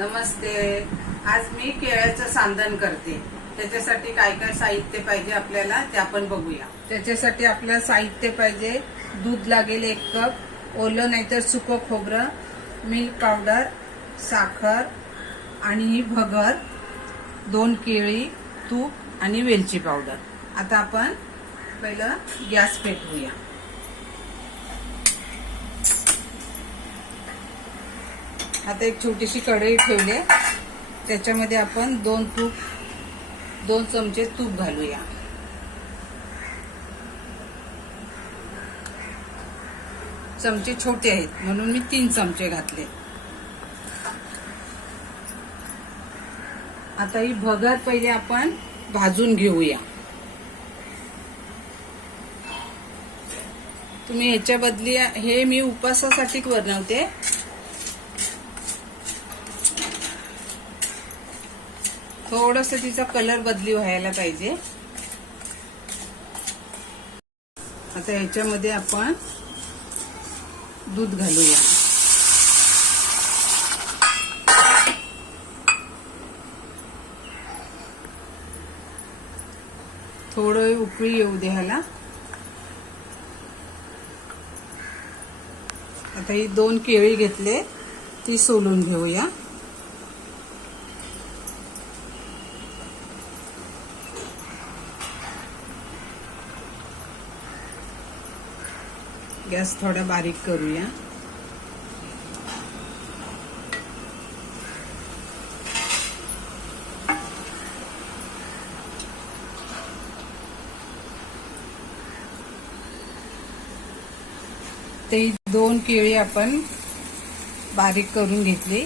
नमस्ते. आज मी केळ्याचं सांधन करते. त्याच्यासाठी काय काय साहित्य पाहिजे आपल्याला ते आपण बघूया. त्याच्यासाठी आपल्याला साहित्य पाहिजे, दूध लागेल 1 कप, ओलं नाहीतर सुकं खोबरं, मिल्क पावडर, साखर आणि भगर, 2 केळी, तूप आणि वेलची पावडर. आता आपण पहिलं गॅस पेटवूया. आता एक छोटीशी कढई ठेवली, त्याच्यामध्ये आपण 2 चमचे तूप घालूया. चमचे छोटे आहेत म्हणून मी 3 चमचे घातले. आता ही भगर पहिले आपण भाजून घेऊया. तुम्ही ह्याच्या बदली हे मी उपवासासाठी बनवते. थोडस तिचा कलर बदली व्हायला पाहिजे. आता ह्याच्यामध्ये आपण दूध घालूया. थोडं उकळी येऊ दे ह्याला. आता ही 2 केळी घेतले, ती सोलून घेऊया. गॅस थोडा बारीक करूया. ते 2 केळी आपण बारीक करून घेतली.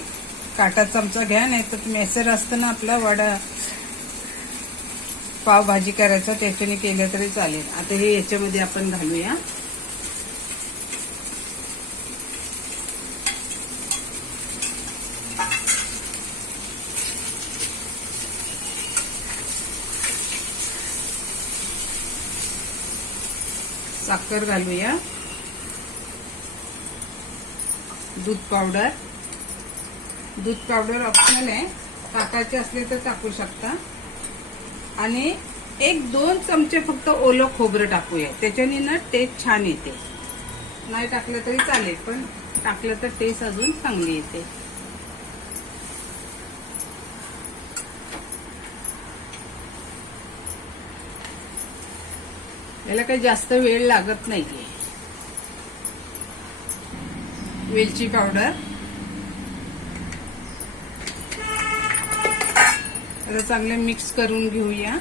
काटा चमचा घ्या, नाही तर मेसर असतं ना आपला वडा पावभाजी करायचा, त्याच्याने केलं तरी चालेल. आता हे याच्यामध्ये आपण घालूया. साखर घालूया. दूध पावडर ऑप्शनल आहे, टाकायचे असले तर टाकू शकता. आणि 1-2 चमचे फक्त ओलं खोबरं टाकूया, त्याच्याने ना टेस्ट छान येते. नाही टाकलं तरी चालेल, पण टाकलं तर टेस्ट अजून चांगली येते. याला काही जास्त वेळ लागत नाहीये. वेलची पावडर आता चांगले मिक्स करून घेऊया.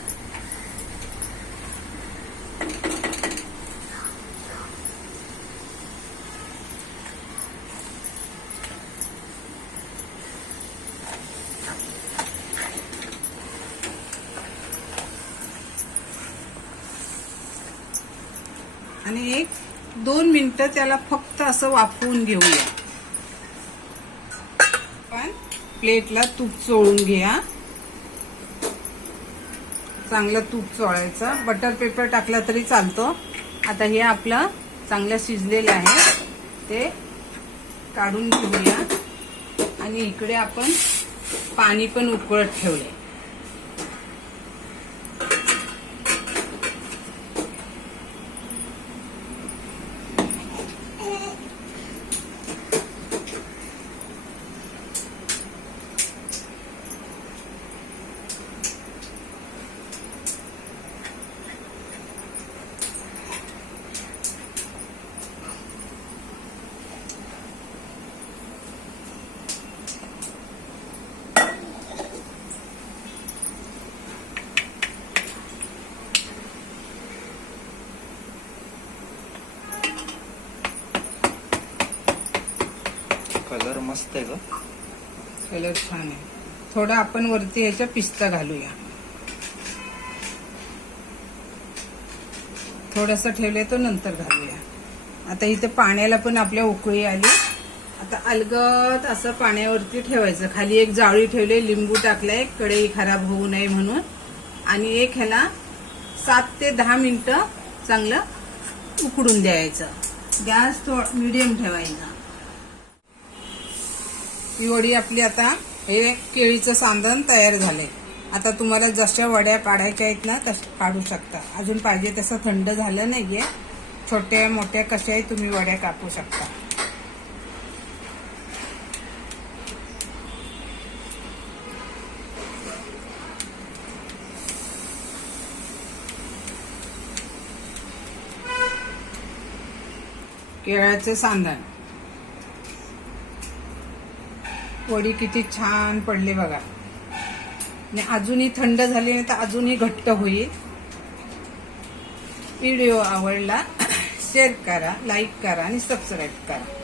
आणि 1-2 मिनिटं त्याला फक्त असं वाफवून घेऊया. पण प्लेटला तूप चोळून घ्या. चांगलं तूप चोळायचं. बटर पेपर टाकला तरी चालतो. आता हे आपलं चांगलं शिजलेलं आहे, ते काढून घेऊया. आणि इकडे आपण पाणी पण उकळत ठेवले. कलर मस्त आहे ग. कलर छान आहे. थोडा आपण वरती ह्याच्या पिस्ता घालूया. थोडंसं ठेवले तो नंतर घालूया. आता इथे पाण्याला पण आपल्या उकळी आली. आता अलगद असं पाण्यावरती ठेवायचं. खाली एक जाळी ठेवली, लिंबू टाकलाय कढई खराब होऊ नये म्हणून. आणि एक ह्याला 7 ते 10 मिनिटं चांगलं उकडून द्यायचं. गॅस मीडियम ठेवायचा. ही वडी आपली आता हे केळीचं सांदण तयार झाले. आता तुम्हाला जशा वड्या पाडायच्या आहेत ना तशा काढू शकता. अजून पाहिजे तसं थंड झालं नाहीये. छोट्या मोठ्या कशाही तुम्ही वड्या कापू शकता. केळ्याचे सांदण वडी किती छान पडली बघा. आणि अजूनही थंड झाली नाही तर अजूनही घट्ट होईल. व्हिडिओ आवडला शेअर करा, लाईक करा आणि सबस्क्राईब करा.